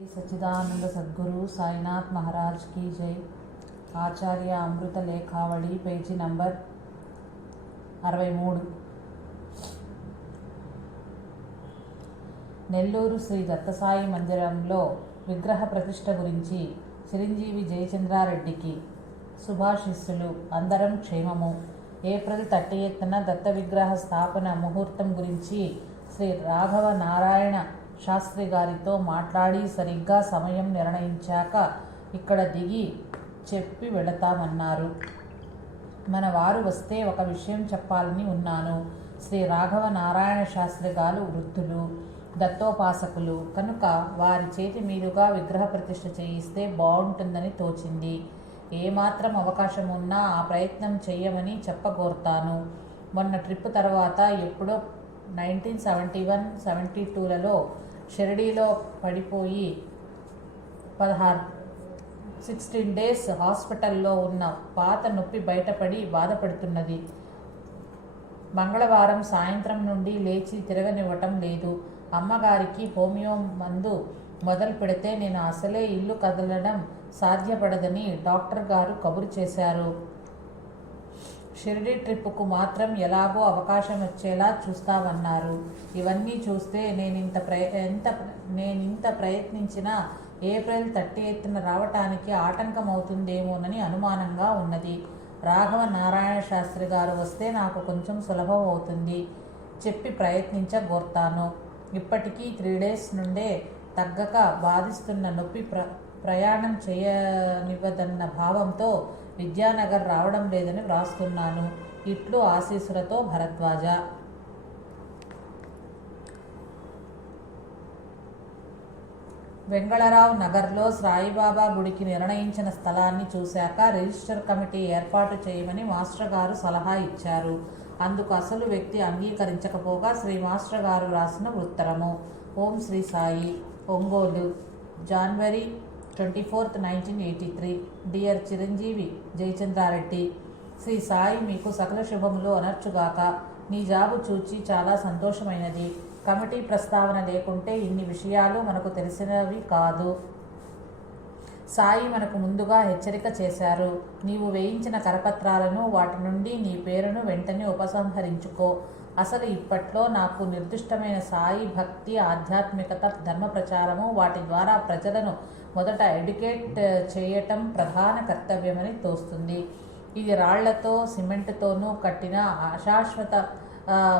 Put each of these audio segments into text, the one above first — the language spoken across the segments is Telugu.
सच्चिदानंद सद्गुरु साईनाथ महाराज की जय। आचार्य अमृत लेखावళి పేజీ నంబర్ 63। నెల్లూరు శ్రీ దత్తసాయి మందిరంలో విగ్రహ ప్రతిష్ఠ గురించి చిరంజీవి జయచంద్రారెడ్డికి శుభాశీస్సులు। అందరం క్షేమము। ఏప్రిల్ 30న దత్త విగ్రహ స్థాపన ముహూర్తం గురించి శ్రీ రాఘవ నారాయణ శాస్త్రి గారితో మాట్లాడి సరిగ్గా సమయం నిర్ణయించాక ఇక్కడ దిగి చెప్పి వెళతామన్నారు। మన వారు వస్తే ఒక విషయం చెప్పాలని ఉన్నాను। శ్రీ రాఘవ నారాయణ శాస్త్రి గారు వృద్ధులు, దత్తోపాసకులు కనుక వారి చేతి మీదుగా విగ్రహ ప్రతిష్ఠ చేయిస్తే బాగుంటుందని తోచింది। ఏమాత్రం అవకాశం ఉన్నా ఆ ప్రయత్నం చెయ్యమని చెప్పగోరుతాను। మొన్న ట్రిప్ తర్వాత ఎప్పుడో 1971-72లలో షిరిడీలో పడిపోయి 16 డేస్ హాస్పిటల్లో ఉన్న పాత నొప్పి బయటపడి బాధపడుతున్నది। మంగళవారం సాయంత్రం నుండి లేచి తిరగనివ్వటం లేదు। అమ్మగారికి హోమియో మందు మొదలు పెడితే నేను అసలే ఇల్లు కదలడం సాధ్యపడదని డాక్టర్ గారు కబురు చేశారు। షిరిడీ ట్రిప్పుకు మాత్రం ఎలాగో అవకాశం వచ్చేలా చూస్తామన్నారు। ఇవన్నీ చూస్తే నేనింత ప్రయత్నించినా ఏప్రిల్ 30న రావటానికి ఆటంకం అవుతుందేమోనని అనుమానంగా ఉన్నది। రాఘవ నారాయణ శాస్త్రి గారు వస్తే నాకు కొంచెం సులభం అవుతుంది చెప్పి ప్రయత్నించగోరుతాను। ఇప్పటికీ 3 డేస్ నుండే తగ్గక బాధిస్తున్న నొప్పి ప్రయాణం చేయనివ్వదన్న భావంతో విద్యానగర్ రావడం లేదని వ్రాస్తున్నాను। ఇట్లు ఆశీస్సులతో భరద్వాజ। వెంగళరావు నగర్లో సాయిబాబా గుడికి నిర్ణయించిన స్థలాన్ని చూశాక రిజిస్టర్ కమిటీ ఏర్పాటు చేయమని మాస్టర్ గారు సలహా ఇచ్చారు। అందుకు అసలు వ్యక్తి అంగీకరించకపోగా శ్రీ మాస్టర్ గారు రాసిన ఉత్తరము। ఓం శ్రీ సాయి, ఒంగోలు, జనవరి 24, 1983। డియర్ చిరంజీవి జయచంద్రారెడ్డి, శ్రీ సాయి మీకు సకల శుభములు అనర్చుగాక। నీ జాబు చూచి చాలా సంతోషమైనది। కమిటీ ప్రస్తావన లేకుంటే ఇన్ని విషయాలు మనకు తెలిసినవి కాదు। సాయి మనకు ముందుగా హెచ్చరిక చేశారు। నీవు వేయించిన కరపత్రాలను వాటి నుండి నీ పేరును వెంటనే ఉపసంహరించుకో। అసలు ఇప్పట్లో నాకు నిర్దిష్టమైన సాయి భక్తి, ఆధ్యాత్మికత, ధర్మ ప్రచారము వాటి ద్వారా ప్రజలను మొదట ఎడ్యుకేట్ చేయటం ప్రధాన కర్తవ్యమని తోస్తుంది। ఇది రాళ్లతో సిమెంటుతోనూ కట్టిన అశాశ్వత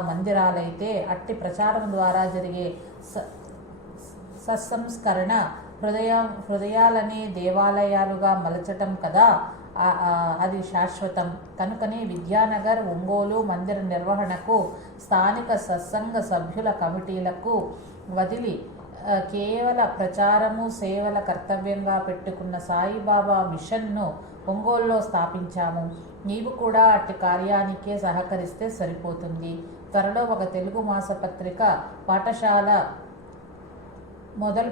మందిరాలైతే అట్టి ప్రచారం ద్వారా జరిగే సత్సంస్కరణ హృదయాలని దేవాలయాలుగా మలచటం కదా, అది శాశ్వతం। కనుకనే విద్యానగర్, ఒంగోలు మందిర నిర్వహణకు స్థానిక సత్సంగ సభ్యుల కమిటీలకు వదిలి కేవల ప్రచారము సేవల కర్తవ్యంగా పెట్టుకున్న సాయిబాబా మిషన్ను ఒంగోలులో స్థాపించాము। నీవు కూడా అట్టి కార్యానికే సహకరిస్తే సరిపోతుంది। త్వరలో ఒక తెలుగు మాసపత్రిక పాఠశాల మొదలు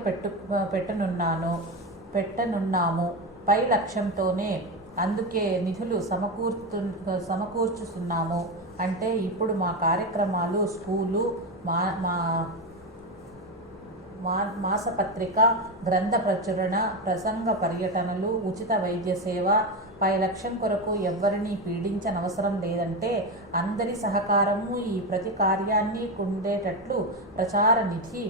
పెట్టనున్నాము పై లక్ష్యంతోనే। అందుకే నిధులు సమకూర్చుతున్నాము। అంటే ఇప్పుడు మా కార్యక్రమాలు స్కూలు, మాసపత్రిక, గ్రంథ ప్రచురణ, ప్రసంగ పర్యటనలు, ఉచిత వైద్య సేవ। పై లక్ష్యం కొరకు ఎవ్వరినీ పీడించనవసరం లేదంటే అందరి సహకారము ఈ ప్రతి కార్యాన్ని ఉండేటట్లు ప్రచార నిధి,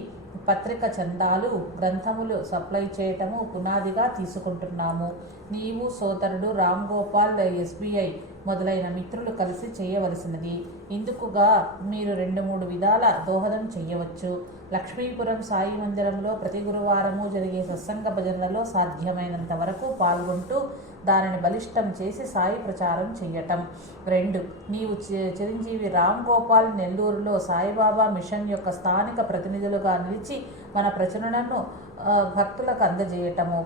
పత్రిక చందాలు, గ్రంథములు సప్లై చేయటము పునాదిగా తీసుకుంటున్నాము। నీవు సోదరుడు రామ్ గోపాల్ SBI మొదలైన మిత్రులు కలిసి చేయవలసినది। ఇందుకుగా మీరు 2-3 విధాల దోహదం చెయ్యవచ్చు। లక్ష్మీపురం సాయి మందిరంలో ప్రతి గురువారము జరిగే సత్సంగ భజనలలో సాధ్యమైనంత వరకు పాల్గొంటూ దానిని బలిష్టం చేసి సాయి ప్రచారం చెయ్యటం। 2. నీవు చిరంజీవి రామ్ గోపాల్ నెల్లూరులో సాయిబాబా మిషన్ యొక్క స్థానిక ప్రతినిధులుగా నిలిచి మన ప్రచురణను భక్తులకు అందజేయటము।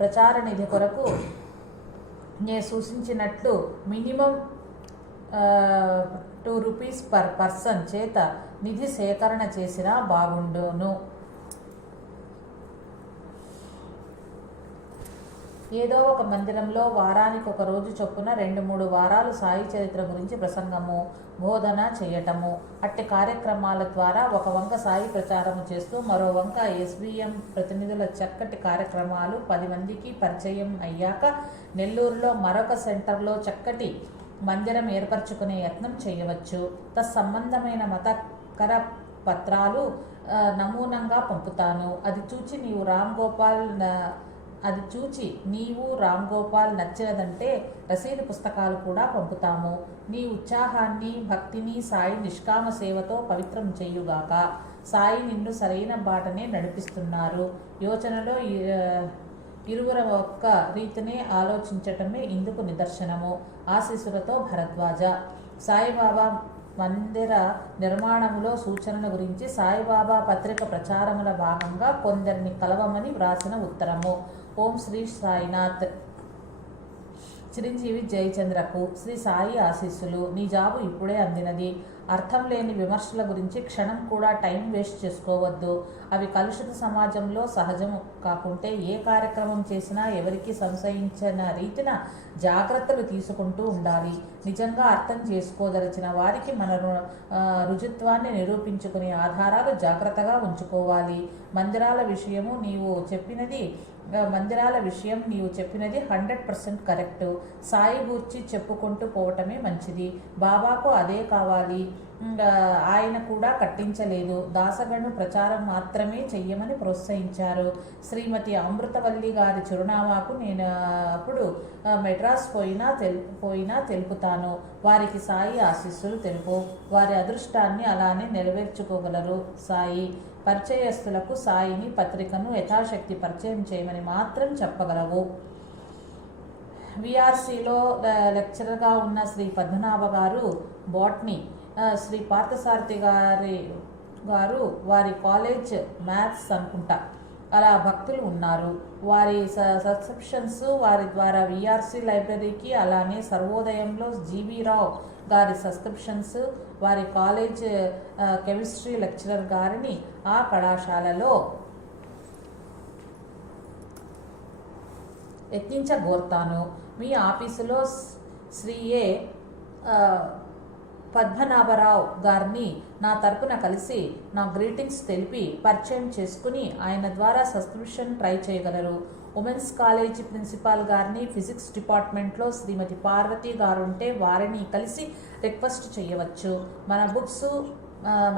ప్రచార నిధి కొరకు నేను సూచించినట్లు మినిమం ₹2 per person చేత నిధి సేకరణ చేసినా బాగుండును। ఏదో ఒక మందిరంలో వారానికి ఒక రోజు చొప్పున 2-3 వారాలు సాయి చరిత్ర గురించి ప్రసంగము, బోధన చేయటము. అట్టి కార్యక్రమాల ద్వారా ఒక వంక సాయి ప్రచారము చేస్తూ మరో వంక SBM ప్రతినిధుల చక్కటి కార్యక్రమాలు 10 మందికి పరిచయం అయ్యాక నెల్లూరులో మరొక సెంటర్లో చక్కటి మందిరం ఏర్పరచుకునే యత్నం చేయవచ్చు. తత్సంబంధమైన మత కరపత్రాలు నమూనంగా పంపుతాను. అది చూచి నీవు రామ్ గోపాల్ నచ్చినదంటే రసీదు పుస్తకాలు కూడా పంపుతాము. నీ ఉత్సాహాన్ని, భక్తిని సాయి నిష్కామ సేవతో పవిత్రం చేయుగాక. సాయి నిన్ను సరైన బాటనే నడిపిస్తున్నారు. యోచనలో ఇరువురు ఒక్క రీతినే ఆలోచించటమే ఇందుకు నిదర్శనము. ఆశీస్సులతో భరద్వాజ. సాయిబాబా మందిర నిర్మాణములో సూచనల గురించి సాయిబాబా పత్రిక ప్రచారముల భాగంగా కొందరిని కలవమని వ్రాసిన ఉత్తరము. ఓం శ్రీ సాయినాథ్. చిరంజీవి జయచంద్రకు. శ్రీ సాయి ఆశీస్సులు. నీ జాబు ఇప్పుడే అందినది. అర్థం లేని విమర్శల గురించి క్షణం కూడా టైం వేస్ట్ చేసుకోవద్దు. అవి కలుషిత సమాజంలో సహజం కాకుంటే ఏ కార్యక్రమం చేసినా ఎవరికి సంశయించిన రీతిన జాగ్రత్తలు తీసుకుంటూ ఉండాలి. నిజంగా అర్థం చేసుకోదలిచిన వారికి మన రుజుత్వాన్ని నిరూపించుకునే ఆధారాలు జాగ్రత్తగా ఉంచుకోవాలి. మందిరాల విషయం నీవు చెప్పినది 100% కరెక్టు. సాయి గూర్చి చెప్పుకుంటూ పోవటమే మంచిది. బాబాకు అదే కావాలి. ఆయన కూడా కట్టించలేదు. దాసగణు ప్రచారం మాత్రమే చెయ్యమని ప్రోత్సహించారు. శ్రీమతి అమృతవల్లి గారి చిరునామాకు నేను అప్పుడు మెడ్రాస్ పోయినా తెలుపుతాను. వారికి సాయి ఆశీస్సులు తెలుపు. వారి అదృష్టాన్ని అలానే నెరవేర్చుకోగలరు. సాయి. పరిచయస్తులకు సాయిని పత్రికను యథాశక్తి పరిచయం చేయమని మాత్రం చెప్పగలవు. విఆర్సీలో లెక్చరర్గా ఉన్న శ్రీ పద్మనాభ గారు బాటనీ, శ్రీ పార్థసారథి గారు వారి కాలేజ్ మ్యాథ్స్ అనుకుంటా అలా భక్తులు ఉన్నారు. వారి సబ్స్క్రిప్షన్స్ వారి ద్వారా విఆర్సీ లైబ్రరీకి, అలానే సర్వోదయంలో జీవీ రావు గారి సబ్స్క్రిప్షన్స్ వారి కాలేజ్ కెమిస్ట్రీ లెక్చరర్ గారిని ఆ కళాశాలలో యత్నించగోర్తాను. మీ ఆఫీసులో శ్రీ ఏ పద్మనాభరావు గారిని నా తరపున కలిసి నా గ్రీటింగ్స్ తెలిపి పరిచయం చేసుకుని ఆయన ద్వారా సబ్స్క్రిప్షన్ ట్రై చేయగలరు. ఉమెన్స్ కాలేజీ ప్రిన్సిపాల్ గారిని, ఫిజిక్స్ డిపార్ట్మెంట్లో శ్రీమతి పార్వతి గారుంటే వారిని కలిసి రిక్వెస్ట్ చేయవచ్చు. మన బుక్స్,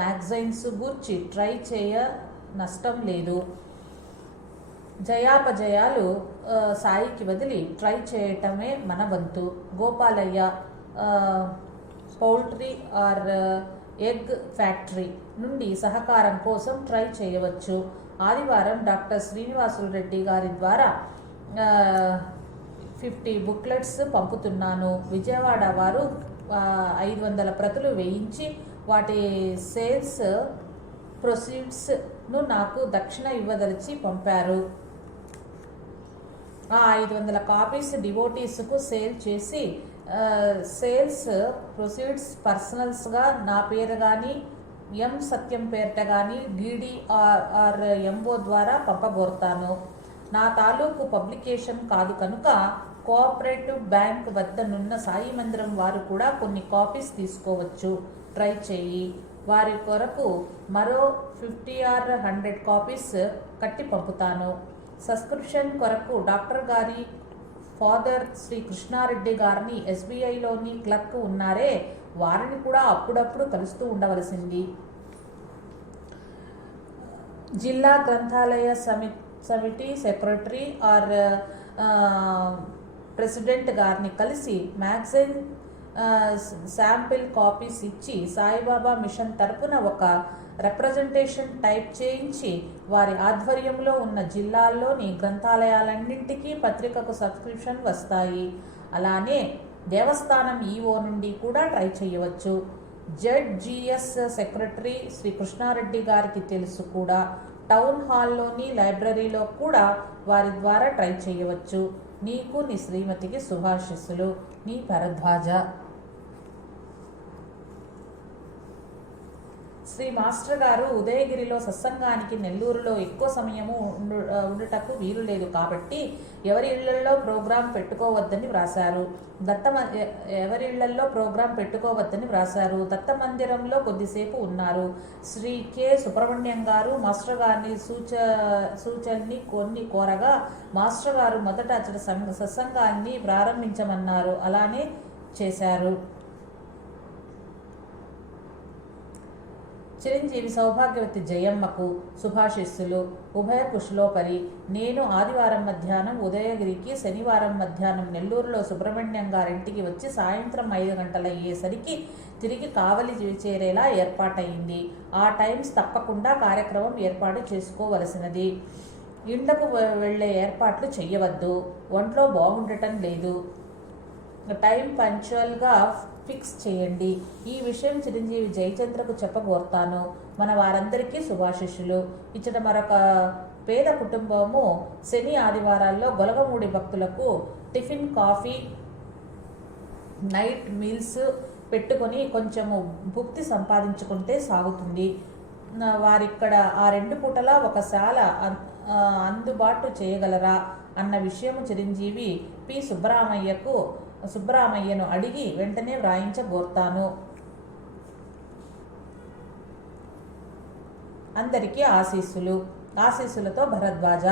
మ్యాగజైన్స్ గూర్చి ట్రై చేయ నష్టం లేదు. జయాపజయాలు సాయికి వదిలి ట్రై చేయటమే మన వంతు. Gopalaiah poultry or egg factory నుండి సహకారం కోసం ట్రై చేయవచ్చు. ఆదివారం డాక్టర్ శ్రీనివాసులు రెడ్డి గారి ద్వారా 50 బుక్లెట్స్ పంపుతున్నాను. విజయవాడ వారు 500 ప్రతులు వేయించి వాటి సేల్స్ ప్రొసీడ్స్ను నాకు దక్షిణ ఇవ్వదలిచి పంపారు. ఆ 500 కాపీస్ డివోటీస్కు సేల్ చేసి సేల్స్ ప్రొసీడ్స్ పర్సనల్స్గా నా పేరు కానీ, ఎం సత్యం పేరిట కానీ డీడీ ఆర్ ఎంఓ ద్వారా పంపగోరుతాను. నా తాలూకు పబ్లికేషన్ కాదు కనుక కోఆపరేటివ్ బ్యాంక్ వద్దనున్న సాయి మందిరం వారు కూడా కొన్ని కాపీస్ తీసుకోవచ్చు. ట్రై చేయి. వారి కొరకు మరో 50 or 100 కాపీస్ కట్టి పంపుతాను. సబ్స్క్రిప్షన్ కొరకు డాక్టర్ గారి ఫాదర్ శ్రీ కృష్ణారెడ్డి గారిని SBIలోని క్లర్క్ ఉన్నారే, వారిని కూడా అప్పుడప్పుడు కలుస్తూ ఉండవలసింది. జిల్లా గ్రంథాలయ సమితి సెక్రటరీ ఆర్ ప్రెసిడెంట్ గారిని కలిసి మ్యాగజైన్ శాంపిల్ కాపీస్ ఇచ్చి సాయిబాబా మిషన్ తరపున ఒక రిప్రజెంటేషన్ టైప్ చేయించి వారి ఆధ్వర్యంలో ఉన్న జిల్లాల్లోని గ్రంథాలయాలన్నింటికీ పత్రికకు సబ్స్క్రిప్షన్ వస్తాయి. అలానే దేవస్థానం ఈఓ నుండి కూడా ట్రై చేయవచ్చు. ZGS సెక్రటరీ శ్రీ కృష్ణారెడ్డి గారికి తెలుసు కూడా. టౌన్ హాల్లోని లైబ్రరీలో కూడా వారి ద్వారా ట్రై చేయవచ్చు. నీకు నీ శ్రీమతికి శుభాశిస్సులు. నీ భరద్వాజ. శ్రీ మాస్టర్ గారు ఉదయగిరిలో సత్సంగానికి నెల్లూరులో ఎక్కువ సమయము ఉండుటకు వీలు లేదు కాబట్టి ఎవరి ఇళ్లలో ప్రోగ్రాం పెట్టుకోవద్దని వ్రాశారు. దత్త మందిరంలో కొద్దిసేపు ఉన్నారు. శ్రీ కె సుబ్రహ్మణ్యం గారు మాస్టర్ గారిని సూచనని కొన్ని కోరగా మాస్టర్ గారు మొదట అతడి సత్సంగాన్ని ప్రారంభించమన్నారు. అలానే చేశారు. చిరంజీవి సౌభాగ్యవతి జయమ్మకు శుభాశిస్సులు. ఉభయ కుశలోపరి. నేను ఆదివారం మధ్యాహ్నం ఉదయగిరికి, శనివారం మధ్యాహ్నం నెల్లూరులో సుబ్రహ్మణ్యం గారింటికి వచ్చి సాయంత్రం 5 గంటలయ్యేసరికి తిరిగి కావలి చేరేలా ఏర్పాటయింది. ఆ టైమ్స్ తప్పకుండా కార్యక్రమం ఏర్పాటు చేసుకోవలసినది. ఇండ్లకు వెళ్లే ఏర్పాట్లు చెయ్యవద్దు. ఒంట్లో బాగుండటం లేదు. టైం పంచువల్గా ఫిక్స్ చేయండి. ఈ విషయం చిరంజీవి జయచంద్రకు చెప్పగోరుతాను. మన వారందరికీ శుభాశిష్యులు. ఇచ్చట మరొక పేద కుటుంబము శని ఆదివారాల్లో గొలగమూడి భక్తులకు టిఫిన్, కాఫీ, నైట్ మీల్స్ పెట్టుకొని కొంచెము భుక్తి సంపాదించుకుంటే సాగుతుంది. వారిక్కడ ఆ 2 పూటలా ఒక శాల అందుబాటు చేయగలరా అన్న విషయము చిరంజీవి పి. సుబ్బరామయ్యను అడిగి వెంటనే వ్రాయించగోర్తాను. అందరికీ ఆశీస్సులతో భరద్వాజ.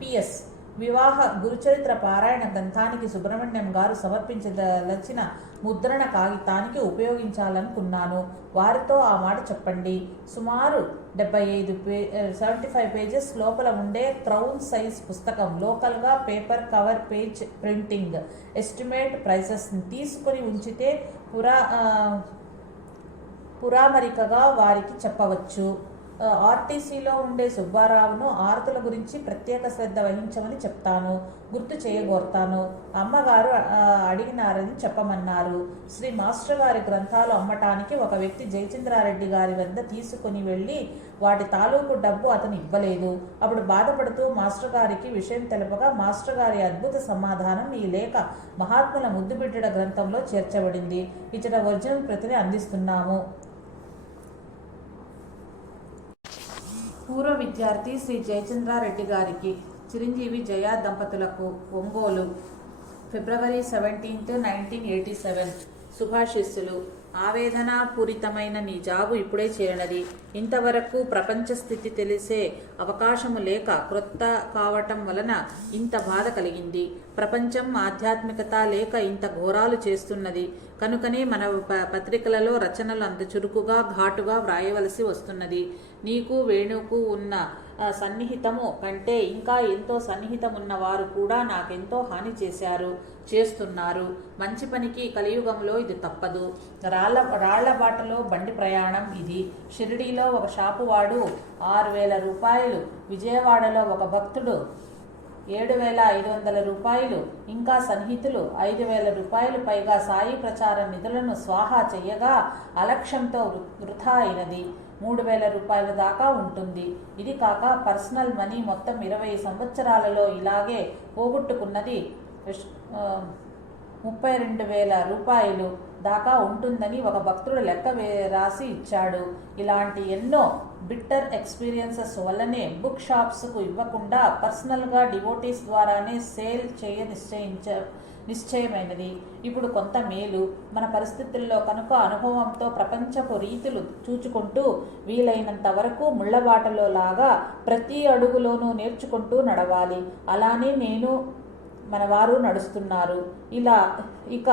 PS. వివాహ గురుచరిత్ర పారాయణ గ్రంథానికి సుబ్రహ్మణ్యం గారు సమర్పించదలచిన ముద్రణ కాగితానికి ఉపయోగించాలనుకున్నాను. వారితో ఆ మాట చెప్పండి. సుమారు 75 పేజెస్ లోపల ఉండే క్రౌన్ సైజ్ పుస్తకం. లోకల్గా paper cover, page printing, estimate ప్రైసెస్ని తీసుకుని ఉంచితే పురామరికగా వారికి చెప్పవచ్చు. ఆర్టీసీలో ఉండే సుబ్బారావును ఆరతుల గురించి ప్రత్యేక శ్రద్ధ వహించమని చెప్తాను. గుర్తు చేయగోరుతాను. అమ్మగారు అడిగినారని చెప్పమన్నారు. శ్రీ మాస్టర్ గారి గ్రంథాలు అమ్మటానికి ఒక వ్యక్తి జయచంద్రారెడ్డి గారి వద్ద తీసుకుని వెళ్ళి వాటి తాలూకు డబ్బు అతను ఇవ్వలేదు. అప్పుడు బాధపడుతూ మాస్టర్ గారికి విషయం తెలపగా మాస్టర్ గారి అద్భుత సమాధానం ఈ లేఖ మహాత్ముల ముద్దుబిడ్డల గ్రంథంలో చేర్చబడింది. ఇచ్చట ఒరిజినల్ ప్రతిని అందిస్తున్నాము. పూర్వ విద్యార్థి శ్రీ జయచంద్రారెడ్డి గారికి, చిరంజీవి జయ దంపతులకు, ఒంగోలు, February 17, 1987. శుభాశిస్సులు. ఆవేదనాపూరితమైన నీ జాబు ఇప్పుడే చేరినది. ఇంతవరకు ప్రపంచ స్థితి తెలిసే అవకాశము లేక క్రొత్త కావటం వలన ఇంత బాధ కలిగింది. ప్రపంచం ఆధ్యాత్మికత లేక ఇంత ఘోరాలు చేస్తున్నది. కనుకనే మన పత్రికలలో రచనలు అంత చురుకుగా ఘాటుగా వ్రాయవలసి వస్తున్నది. నీకు వేణుకు ఉన్న సన్నిహితము కంటే ఇంకా ఎంతో సన్నిహితమున్న వారు కూడా నాకెంతో హాని చేస్తున్నారు. మంచి పనికి కలియుగంలో ఇది తప్పదు. రాళ్ల బాటలో బండి ప్రయాణం ఇది. షిరిడీలో ఒక షాపువాడు 6,000 రూపాయలు, విజయవాడలో ఒక భక్తుడు 7,500 రూపాయలు, ఇంకా సన్నిహితులు 5,000 రూపాయలు పైగా సాయి ప్రచార నిధులను స్వాహా చెయ్యగా అలక్ష్యంతో వృథా అయినది. 3,000 రూపాయల దాకా ఉంటుంది. ఇది కాక పర్సనల్ మనీ మొత్తం 20 సంవత్సరాలలో ఇలాగే పోగొట్టుకున్నది 32,000 రూపాయలు దాకా ఉంటుందని ఒక భక్తుడు లెక్క రాసి ఇచ్చాడు. ఇలాంటి ఎన్నో బిట్టర్ ఎక్స్పీరియన్సెస్ వల్లనే బుక్ షాప్స్కు ఇవ్వకుండా పర్సనల్గా డివోటీస్ ద్వారానే సేల్ నిశ్చయమైనది. ఇప్పుడు కొంత మేలు మన పరిస్థితుల్లో కనుక అనుభవంతో ప్రపంచపు రీతులు చూచుకుంటూ వీలైనంత వరకు ముళ్ళబాటలో లాగా ప్రతి అడుగులోనూ నేర్చుకుంటూ నడవాలి. అలానే నేను మనవారు నడుస్తున్నారు. ఇక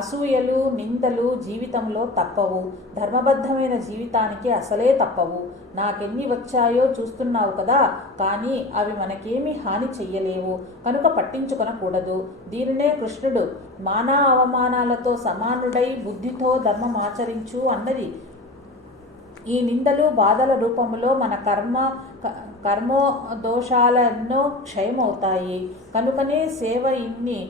అసూయలు, నిందలు జీవితంలో తప్పవు. ధర్మబద్ధమైన జీవితానికి అసలే తప్పవు. నాకెన్ని వచ్చాయో చూస్తున్నావు కదా, కానీ అవి మనకేమీ హాని చెయ్యలేవు కనుక పట్టించుకొనకూడదు. దీనినే కృష్ణుడు మానా అవమానాలతో సమానుడై బుద్ధితో ధర్మం ఆచరించు అన్నది. ఈ నిందలు బాధల రూపంలో మన కర్మదోషాలెన్నో క్షయమవుతాయి. కనుకనే సేవ ఇన్ని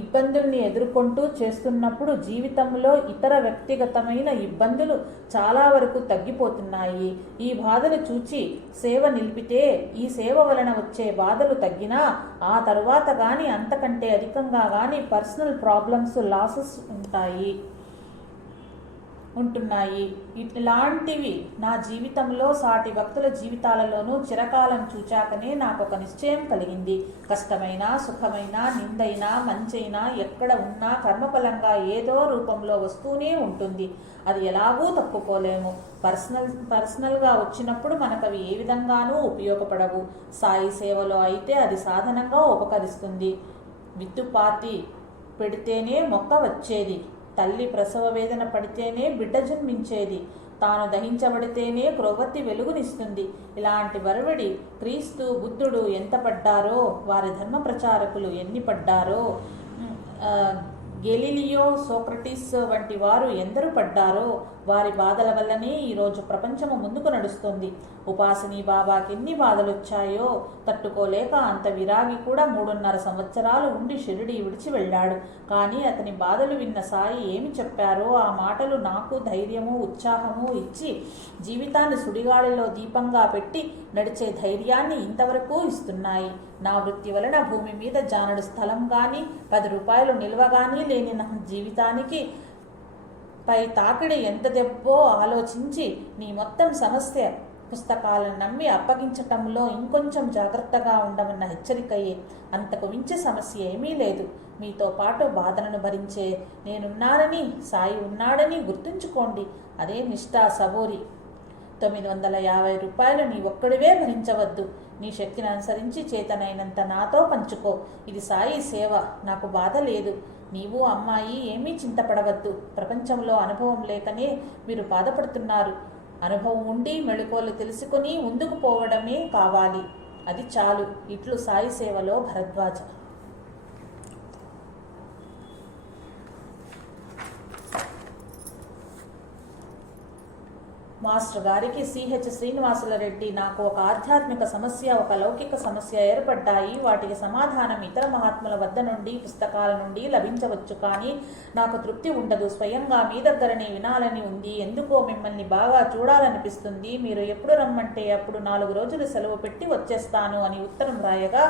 ఇబ్బందుల్ని ఎదుర్కొంటూ చేస్తున్నప్పుడు జీవితంలో ఇతర వ్యక్తిగతమైన ఇబ్బందులు చాలా వరకు తగ్గిపోతున్నాయి. ఈ బాధలు చూచి సేవ నిలిపితే ఈ సేవ వలన వచ్చే బాధలు తగ్గినా ఆ తరువాత కానీ అంతకంటే అధికంగా కానీ పర్సనల్ ప్రాబ్లమ్స్, లాసెస్ ఉంటాయి. ఉంటున్నాయి. ఇలాంటివి నా జీవితంలో సాటి భక్తుల జీవితాలలోనూ చిరకాలం చూచాకనే నాకు ఒక నిశ్చయం కలిగింది. కష్టమైన, సుఖమైన, నిందైనా, మంచైనా ఎక్కడ ఉన్నా కర్మఫలంగా ఏదో రూపంలో వస్తూనే ఉంటుంది. అది ఎలాగూ తప్పుకోలేము. పర్సనల్గా వచ్చినప్పుడు మనకు అవి ఏ విధంగానూ ఉపయోగపడవు. సాయి సేవలో అయితే అది సాధనంగా ఉపకరిస్తుంది. విత్తుపాతి పెడితేనే మొక్క వచ్చేది. తల్లి ప్రసవ వేదన పడితేనే బిడ్డ జన్మించేది. తాను దహించబడితేనే క్రొవ్వొత్తి వెలుగునిస్తుంది. ఇలాంటి వరవడి క్రీస్తు, బుద్ధుడు ఎంత పడ్డారో, వారి ధర్మ ప్రచారకులు ఎన్ని పడ్డారో, గెలీలియో, సోక్రటీస్ వంటి వారు ఎందరు పడ్డారో, వారి బాధల వల్లనే ఈరోజు ప్రపంచము ముందుకు నడుస్తుంది. ఉపాసిని బాబాకి ఎన్ని బాధలు వచ్చాయో తట్టుకోలేక అంత విరాగి కూడా 3.5 సంవత్సరాలు ఉండి షిరిడి విడిచి వెళ్ళాడు. కానీ అతని బాధలు విన్న సాయి ఏమి చెప్పారో ఆ మాటలు నాకు ధైర్యము, ఉత్సాహము ఇచ్చి జీవితాన్ని సుడిగాలిలో దీపంగా పెట్టి నడిచే ధైర్యాన్ని ఇంతవరకు ఇస్తున్నాయి. నా వృత్తి వలన భూమి మీద జానడు స్థలం కానీ 10 రూపాయలు నిల్వ కానీ లేని నా జీవితానికి పై తాకిడి ఎంత దెబ్బో ఆలోచించి నీ మొత్తం సమస్య పుస్తకాలను నమ్మి అప్పగించటంలో ఇంకొంచెం జాగ్రత్తగా ఉండమన్న హెచ్చరికయే. అంతకు మించి సమస్య ఏమీ లేదు. మీతో పాటు బాధలను భరించే నేనున్నానని, సాయి ఉన్నాడని గుర్తుంచుకోండి. అదే నిష్ఠా సబూరి. 950 రూపాయలు నీ ఒక్కడివే భరించవద్దు. నీ శక్తిని అనుసరించి చేతనైనంత నాతో పంచుకో. ఇది సాయి సేవ. నాకు బాధ లేదు. నీవు అమ్మాయి ఏమీ చింతపడవద్దు. ప్రపంచంలో అనుభవం లేకనే మీరు బాధపడుతున్నారు. అనుభవం ఉండి మెళుకువలు తెలుసుకుని ముందుకు పోవడమే కావాలి. అది చాలు. ఇట్లు సాయి సేవలో భరద్వాజ. మాస్టర్ గారికి సిహెచ్ శ్రీనివాసుల రెడ్డి, నాకు ఒక ఆధ్యాత్మిక సమస్య, ఒక లౌకిక సమస్య ఏర్పడ్డాయి. వాటికి సమాధానం ఇతర మహాత్ముల వద్ద నుండి, పుస్తకాల నుండి లభించవచ్చు. కానీ నాకు తృప్తి ఉండదు. స్వయంగా మీ దగ్గరనే వినాలని ఉంది. ఎందుకో మిమ్మల్ని బాగా చూడాలనిపిస్తుంది. మీరు ఎప్పుడు రమ్మంటే అప్పుడు 4 రోజులు సెలవు పెట్టి వచ్చేస్తాను అని ఉత్తరం రాయగా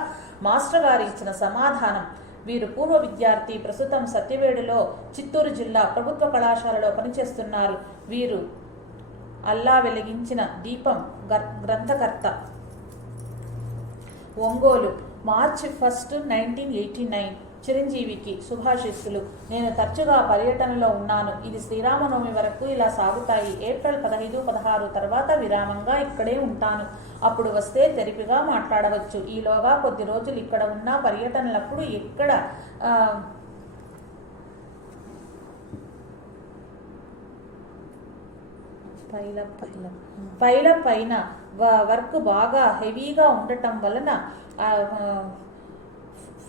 మాస్టర్ గారు ఇచ్చిన సమాధానం: వీరు పూర్వ విద్యార్థి, ప్రస్తుతం సత్యవేడులో చిత్తూరు జిల్లా ప్రభుత్వ కళాశాలలో పనిచేస్తున్నారు. వీరు అల్లా వెలిగించిన దీపం గ్రంథకర్త. ఒంగోలు, మార్చి 1, 1989. చిరంజీవికి శుభాశిస్సులు. నేను తరచుగా పర్యటనలో ఉన్నాను. ఇది శ్రీరామనవమి వరకు ఇలా సాగుతాయి. ఏప్రిల్ 15, 16 తర్వాత విరామంగా ఇక్కడే ఉంటాను. అప్పుడు వస్తే తెరిపిగా మాట్లాడవచ్చు. ఈలోగా కొద్ది రోజులు ఇక్కడ ఉన్న పర్యటనలప్పుడు ఇక్కడ పైలప్ పైన వర్క్ బాగా హెవీగా ఉండటం వలన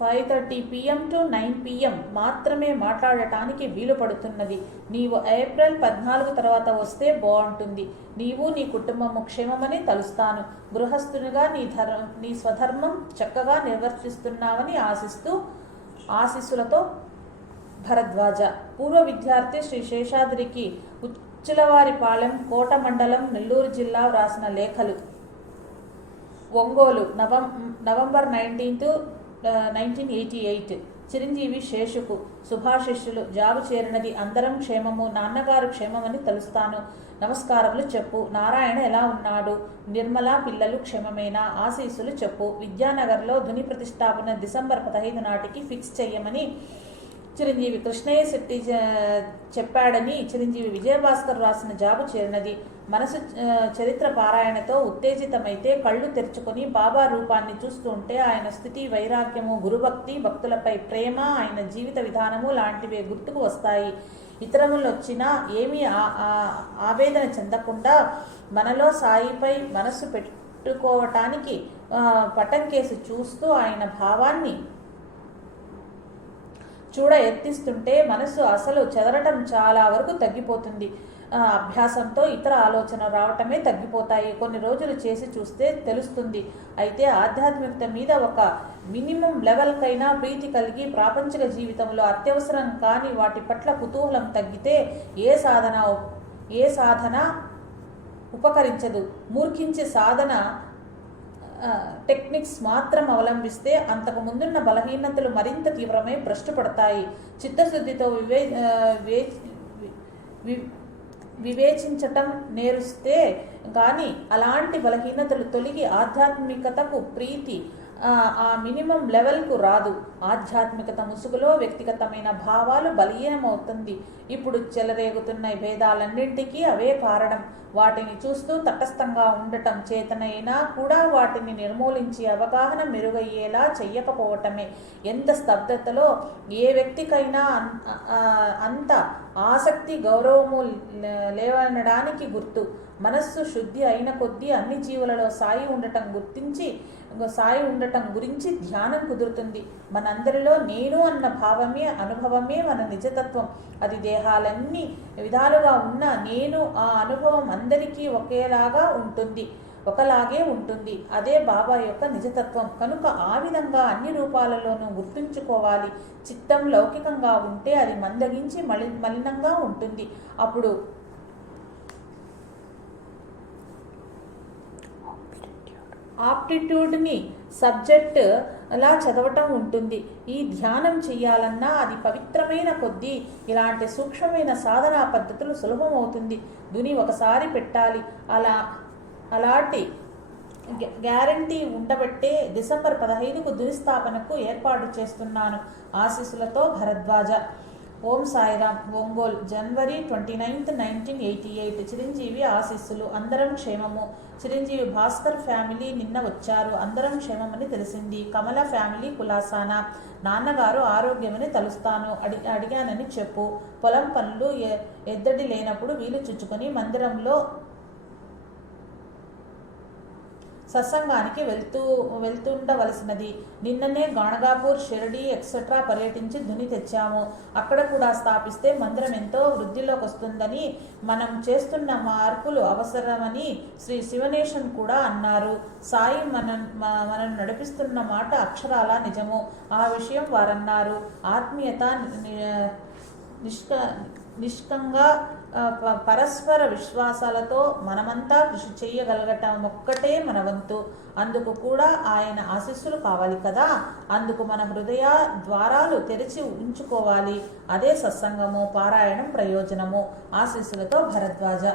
5:30 PM to 9 PM మాత్రమే మాట్లాడటానికి వీలు పడుతున్నది. నీవు ఏప్రిల్ 14 తర్వాత వస్తే బాగుంటుంది. నీవు నీ కుటుంబము క్షేమమని తలుస్తాను. గృహస్థునిగా నీ స్వధర్మం చక్కగా నిర్వర్తిస్తున్నావని ఆశీస్సులతో భరద్వాజ. పూర్వ విద్యార్థి శ్రీ శేషాద్రికి, ఉచ్చిలవారిపాలెం, కోట మండలం, నెల్లూరు జిల్లా వ్రాసిన లేఖలు. ఒంగోలు, నవంబర్ 19, 1988. చిరంజీవి శేషుకు శుభాశిష్యులు. జాబు చేరినది. అందరం క్షేమము. నాన్నగారు క్షేమమని తలుస్తాను. నమస్కారములు చెప్పు. నారాయణ ఎలా ఉన్నాడు? నిర్మల పిల్లలు క్షేమమేనా? ఆశీస్సులు చెప్పు. విద్యానగర్లో ధుని ప్రతిష్టాపన డిసెంబర్ 15 నాటికి ఫిక్స్ చెయ్యమని చిరంజీవి కృష్ణయ్య శెట్టి చెప్పాడని చిరంజీవి విజయభాస్కర్ రాసిన జాబు చేరినది. మనసు చరిత్ర పారాయణతో ఉత్తేజితమైతే కళ్ళు తెరుచుకొని బాబా రూపాన్ని చూస్తుంటే ఆయన స్థితి, వైరాగ్యము, గురుభక్తి, భక్తులపై ప్రేమ, ఆయన జీవిత విధానము లాంటివే గుర్తుకు వస్తాయి. ఇతరములు వచ్చినా ఏమీ ఆవేదన చెందకుండా మనలో సాయిపై మనసు పెట్టుకోవటానికి పటం కేసి చూస్తూ ఆయన భావాన్ని చూడ ఎత్తిస్తుంటే మనసు అసలు చెదరటం చాలా వరకు తగ్గిపోతుంది. అభ్యాసంతో ఇతర ఆలోచన రావటమే తగ్గిపోతాయి. కొన్ని రోజులు చేసి చూస్తే తెలుస్తుంది. అయితే ఆధ్యాత్మికత మీద ఒక మినిమం లెవెల్కైనా ప్రీతి కలిగి ప్రాపంచిక జీవితంలో అత్యవసరం కాని వాటి పట్ల కుతూహలం తగ్గితే ఏ సాధన ఉపకరించదు. మూర్ఖించే సాధన టెక్నిక్స్ మాత్రం అవలంబిస్తే అంతకు ముందున్న బలహీనతలు మరింత తీవ్రమై భ్రష్టు పడతాయి. చిత్తశుద్ధితో వివేచించటం నేరుస్తే కానీ అలాంటి బలహీనతలు తొలగి ఆధ్యాత్మికతకు ప్రీతి ఆ మినిమం లెవెల్కు రాదు. ఆధ్యాత్మికత ముసుగులో వ్యక్తిగతమైన భావాలు బలీయమవుతుంది. ఇప్పుడు చెలరేగుతున్న భేదాలన్నింటికీ అవే కారణం. వాటిని చూస్తూ తటస్థంగా ఉండటం చేతనైనా కూడా వాటిని నిర్మూలించి అవగాహన మెరుగయ్యేలా చెయ్యకపోవటమే. ఎంత స్తబ్దతలో ఏ వ్యక్తికైనా అంత ఆసక్తి గౌరవము లేవనడానికి గుర్తు. మనస్సు శుద్ధి అయిన కొద్దీ అన్ని జీవులలో సాయి ఉండటం గురించి ధ్యానం కుదురుతుంది. మనందరిలో నేను అన్న భావమే అనుభవమే మన నిజతత్వం. అది దేహాలన్నీ విధాలుగా ఉన్న నేను ఆ అనుభవం అందరికీ ఒకలాగే ఉంటుంది. అదే బాబా యొక్క నిజతత్వం కనుక ఆ విధంగా అన్ని రూపాలలోనూ గుర్తుంచుకోవాలి. చిత్తం లౌకికంగా ఉంటే అది మందగించి మలినంగా ఉంటుంది. అప్పుడు ఆప్టిట్యూడ్ని సబ్జెక్ట్ అలా చదవటం ఉంటుంది. ఈ ధ్యానం చెయ్యాలన్నా అది పవిత్రమైన కొద్దీ ఇలాంటి సూక్ష్మమైన సాధనా పద్ధతులు సులభమవుతుంది. దుని ఒకసారి పెట్టాలి. అలాంటి గ్యారంటీ ఉండబట్టే డిసెంబర్ 15కు దుని స్థాపనకు ఏర్పాటు చేస్తున్నాను. ఆశీస్సులతో భరద్వాజ. ఓం సాయిరామ్. ఒంగోల్, జనవరి 29, 1988. చిరంజీవి ఆశీస్సులు. అందరం క్షేమము. చిరంజీవి భాస్కర్ ఫ్యామిలీ నిన్న వచ్చారు. అందరం క్షేమమని తెలిసింది. కమల ఫ్యామిలీ కులాసానా. నాన్నగారు ఆరోగ్యమని తలుస్తాను. అడిగానని చెప్పు. పొలం పనులు ఎద్దడి లేనప్పుడు వీలు చుచ్చుకొని మందిరంలో సత్సంగానికి వెళ్తుండవలసినది. నిన్ననే గాణగాపూర్, షిరడి ఎక్సెట్రా పర్యటించి దుని తెచ్చాము. అక్కడ కూడా స్థాపిస్తే మందిరం ఎంతో వృద్ధిలోకి వస్తుందని, మనం చేస్తున్న మార్పులు అవసరమని శ్రీ శివనేశన్ కూడా అన్నారు. సాయి మనం నడిపిస్తున్న మాట అక్షరాల నిజము. ఆ విషయం వారన్నారు. ఆత్మీయత నిష్కంగా పరస్పర విశ్వాసాలతో మనమంతా కృషి చేయగలగటం ఒక్కటే మన వంతు. అందుకు కూడా ఆయన ఆశీస్సులు కావాలి కదా. అందుకు మన హృదయ ద్వారాలు తెరిచి ఉంచుకోవాలి. అదే సత్సంగము, పారాయణం ప్రయోజనము. ఆశీస్సులతో భరద్వాజ.